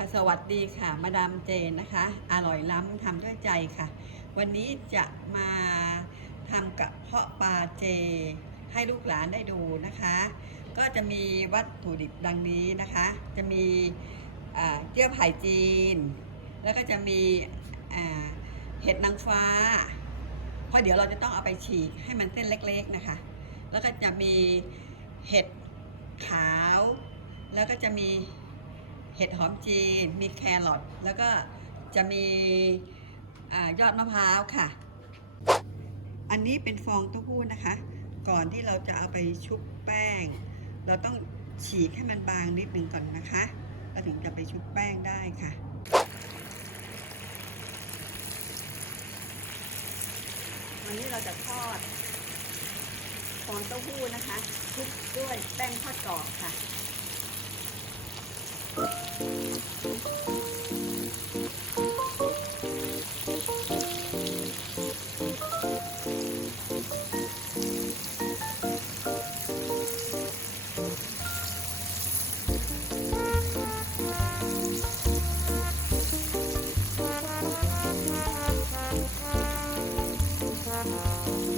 ค่ะสวัสดีค่ะ มาดามเจนนะคะ อร่อยล้ำทำด้วยใจค่ะ วันนี้จะมาทำกระเพาะปลาเจ ให้ลูกหลานได้ดูนะคะ ก็จะมีวัตถุดิบดังนี้นะคะ จะมีอ่าเยื่อไผ่จีน แล้วก็จะมีเห็ดนางฟ้า เพราะเดี๋ยวเราจะต้องเอาไปฉีกให้มันเส้นเล็กๆนะคะ แล้วก็จะมีเห็ดขาว แล้วก็จะมี เห็ดหอมจีน มีแครอทแล้วก็จะมีอยอดมะพร้าวค่ะ อันนี้เป็นฟองเต้าหู้นะคะ ก่อนที่เราจะเอาไปชุบแป้ง เราต้องฉีกให้มันบางนิดนึงก่อนนะคะเราถึงจะไปชุบแป้งได้ค่ะวันนี้เราจะทอดฟองเต้าหู้นะคะชุบด้วยแป้งทอดกรอบค่ะ เ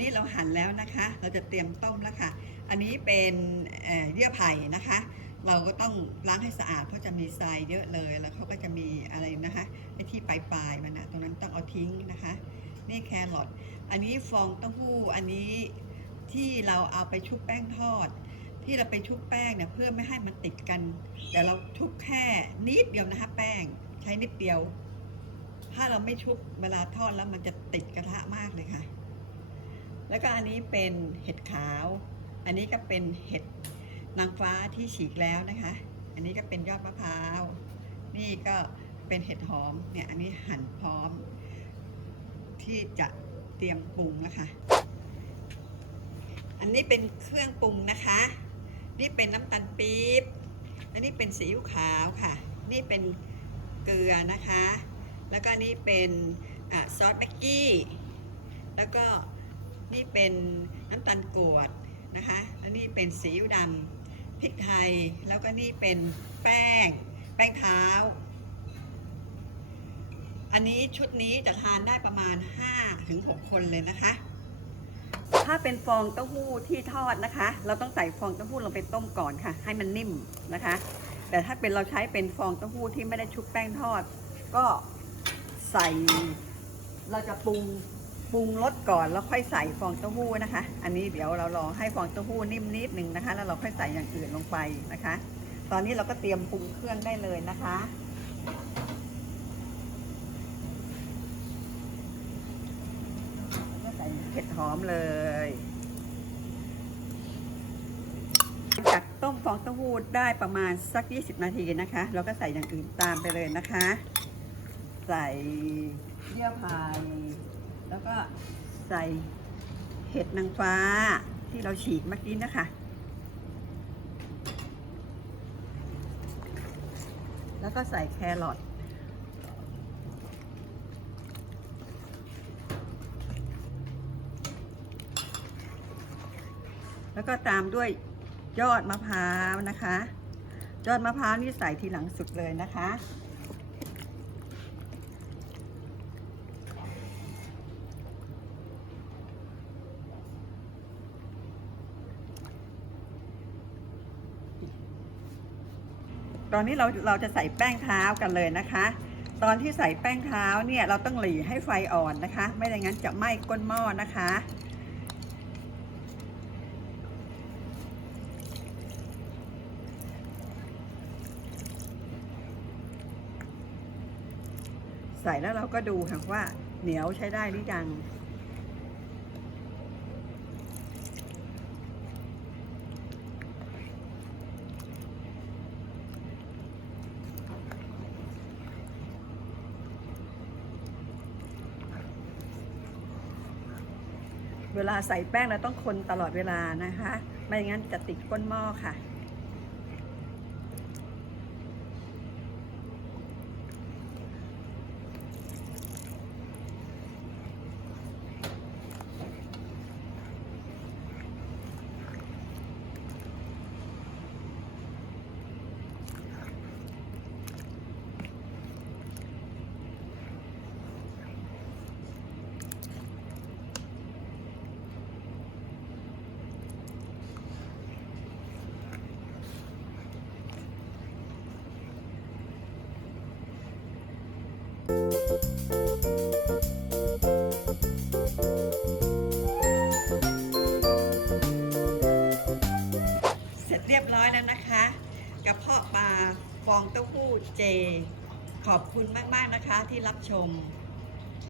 นนี้เราหั่นแล้วนะคะ เราจะเตรียมต้มแล้วค่ะ อันนี้เป็นเเยื่อไผ่นะคะ เราก็ต้องล้างให้สะอาดเพราะจะมีทรายเยอะเลย แล้วเขาก็จะมีอะไรนะคะไอ้ที่ปลายๆมันนะตรงนั้นต้องเอาทิ้งนะคะ นี่แครอท อันนี้ฟองเต้าหู้ อันนี้ที่เราเอาไปชุบแป้งทอด ที่เราไปชุบแป้งเนี่ยเพื่อไม่ให้มันติดกัน แต่เราชุบแค่นิดเดียวนะคะ แป้งใช้นิดเดียว ถ้าเราไม่ชุบเวลาทอดแล้วมันจะติดกระทะมากเลยค่ะ แล้วก็อันนี้เป็นเห็ดขาว อันนี้ก็เป็นเห็ดนางฟ้าที่ฉีกแล้วนะคะ อันนี้ก็เป็นยอดมะพร้าว นี่ก็เป็นเห็ดหอม เนี่ยอันนี้หั่นพร้อม ที่จะเตรียมปรุงนะคะ อันนี้เป็นเครื่องปรุงนะคะ นี่เป็นน้ำตาลปี๊บ อันนี้เป็นซีอิ๊วขาวค่ะ นี่เป็นเกลือนะคะ แล้วก็นี่เป็นอซอสแม็กกี้ แล้วก็ นี่เป็นน้ำตาลกรวดนะคะแล้วนี่เป็นซีอิ๊วดำพริกไทย แล้วก็นี่เป็นแป้ง แป้งเท้า อันนี้ชุดนี้จะทานได้ประมาณ 5-6 คนเลยนะคะ ถ้าเป็นฟองเต้าหู้ที่ทอดนะคะ เราต้องใส่ฟองเต้าหู้ลงไปต้มก่อนค่ะ ให้มันนิ่มนะคะ แต่ถ้าเป็นเราใช้เป็นฟองเต้าหู้ที่ไม่ได้ชุบแป้งทอด ก็ใส่เราจะปรุง ปรุงรสก่อนแล้วค่อยใส่ฟองเต้าหู้นะคะ อันนี้เดี๋ยวเรารองให้ฟองเต้าหู้นิ่มนิดนึงนะคะ แล้วเราค่อยใส่อย่างอื่นลงไปนะคะ ตอนนี้เราก็เตรียมปรุงเครื่องได้เลยนะคะ ก็ใส่เผ็ดหอมเลยหลังจากต้มฟองเต้าหู้ได้ประมาณสัก 20 นาทีนะคะ เราก็ใส่อย่างอื่นตามไปเลยนะคะ ใส่เยื่อพาย แล้วก็ใส่เห็ดนางฟ้าที่เราฉีกเมื่อกี้นะคะ แล้วก็ใส่แครอทแล้วก็ตามด้วยยอดมะพร้าวนะคะ ยอดมะพร้าวนี่ใส่ทีหลังสุดเลยนะคะ ตอนนี้เราเราจะใส่แป้งเท้ากันเลยนะคะ ตอนที่ใส่แป้งเท้าเนี่ยเราต้องหลีให้ไฟอ่อนนะคะ ไม่อย่างนั้นจะไหม้ก้นหม้อนะคะ ใส่แล้วเราก็ดูค่ะว่าเหนียวใช้ได้หรือยัง เวลาใส่แป้งเราต้องคนตลอดเวลานะคะ ไม่งั้นจะติดก้นหม้อค่ะ ร้อยแล้วนะคะกระเพาะปลาฟองเต้าหู้เจ ขอบคุณมาก ๆ นะคะที่รับชม